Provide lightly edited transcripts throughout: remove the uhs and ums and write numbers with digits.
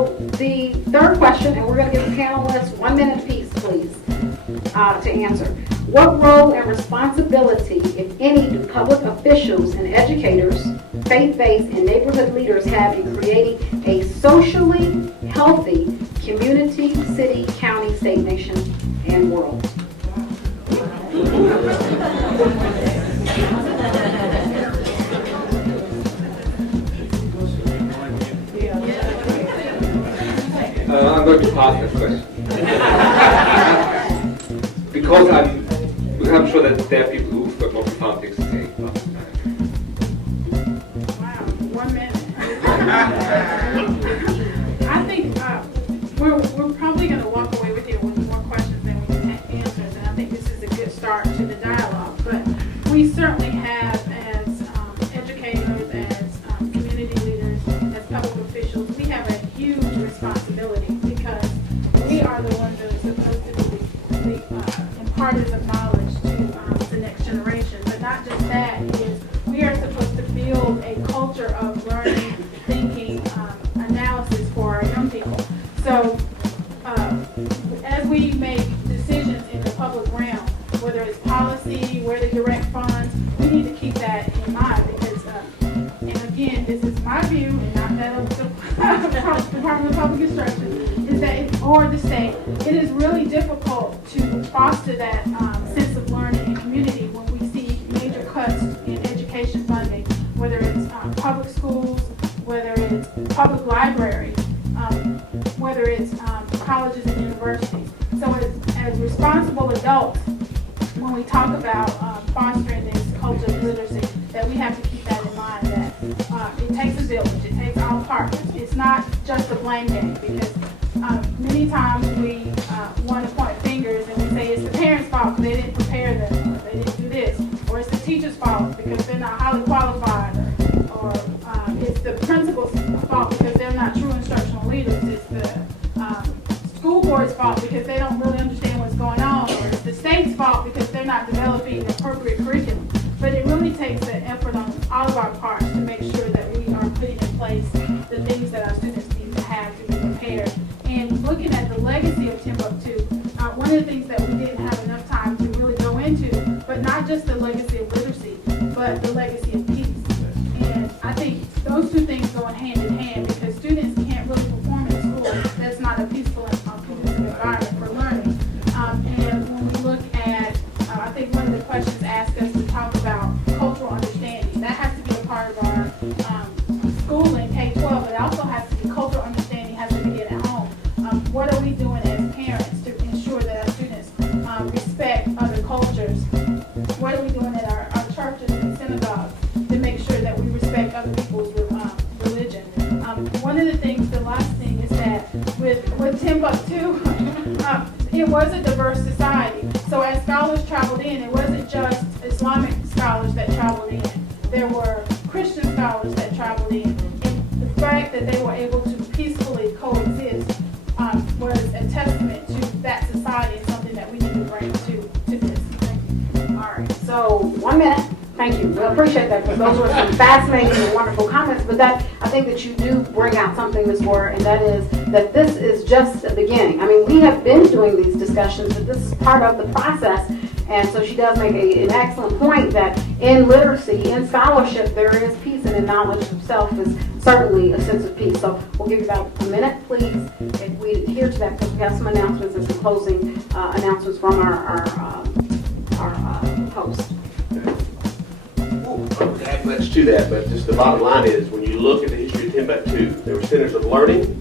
So the third question, and we're going to give the panelists 1 minute apiece, please, to answer. What role and responsibility, if any, do public officials and educators, faith-based and neighborhood leaders have in creating a socially healthy community, city, county, state, nation, and world? I'm going to pass that question. Because I'm sure that there are people who've got more profound things to say. Wow, 1 minute. I think we're probably going to walk away with you with more questions than we can answers, and I think this is a good start to the dialogue. But we certainly have, as educators, as community leaders, as public officials, we have a huge responsibility because we are the ones that are supposed to be the imparters of knowledge to the next generation. But not just that, is we are supposed to build a culture of learning, thinking, analysis for our young people. So as we make decisions in the public realm, whether it's policy, where to direct funds, we need to keep that in mind because, and again, this is my view and not that of the Department of Public Instruction, is that, or the state, it is really difficult to foster that sense of learning and community when we see major cuts in education funding, whether it's public schools, whether it's public libraries, whether it's colleges and universities. So as responsible adults, when we talk about fostering this culture of literacy, that we have to keep that in mind, that it takes a village, it takes all partners. It's not just a blame game, because many times we want to point fingers and we say it's the parents' fault because they didn't prepare them, or they didn't do this, or it's the teacher's fault because they're not highly qualified, or it's the principal's fault because they're not true instructional leaders. It's the school board's fault because they don't really understand what's going on, or it's the state's fault because they're not developing the appropriate curriculum. But it really takes an effort on all of our parts to make sure that we are putting in place the things that our students need to have to be prepared. And looking at the legacy of Timbuktu, one of the things that we didn't have enough time to really go into, but not just the legacy of literacy, but the legacy of peace. And I think those two things go hand in hand because students can't really perform in school that's not a peaceful and conducive environment for learning. And when we look at, I think one of the questions asked us to talk about cultural understanding. That has to be a part of our schooling, K-12, but it also has to be cultural understanding has to begin at home. What are we doing as parents to ensure that our students respect other cultures? What are we doing at our churches and synagogues to make sure that we respect other people's religion? One of the things, the last thing is that with Timbuktu, it was a diverse society. So as scholars traveled in, it wasn't just Islamic scholars that traveled in. There were Christian scholars that traveled in. And the fact that they were able to peacefully coexist was a testament to that society and something that we need to bring to this. Thank you. All right, so 1 minute. Thank you. We appreciate that because those were some fascinating and wonderful comments. But that I think that you do bring out something, Ms. Ward, and that is that this is just the beginning. I mean, we have been doing these discussions, but this is part of the process. And so she does make an excellent point that in literacy, in scholarship, there is peace, and in knowledge of self is certainly a sense of peace. So we'll give you about a minute, please, if we adhere to that, because we have some announcements and some closing announcements from our host. I don't have much to that, but just the bottom line is when you look at the history of Timbuktu, there were centers of learning.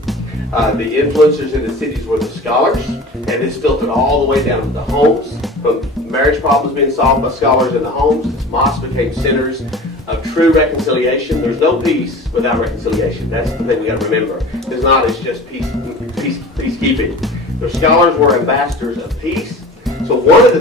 The influencers in the cities were the scholars, and this filtered all the way down to the homes, from marriage problems being solved by scholars in the homes. Mosques became centers of true reconciliation. There's no peace without reconciliation. That's the thing we got to remember. It's not, it's just peacekeeping. The scholars were ambassadors of peace. So one of the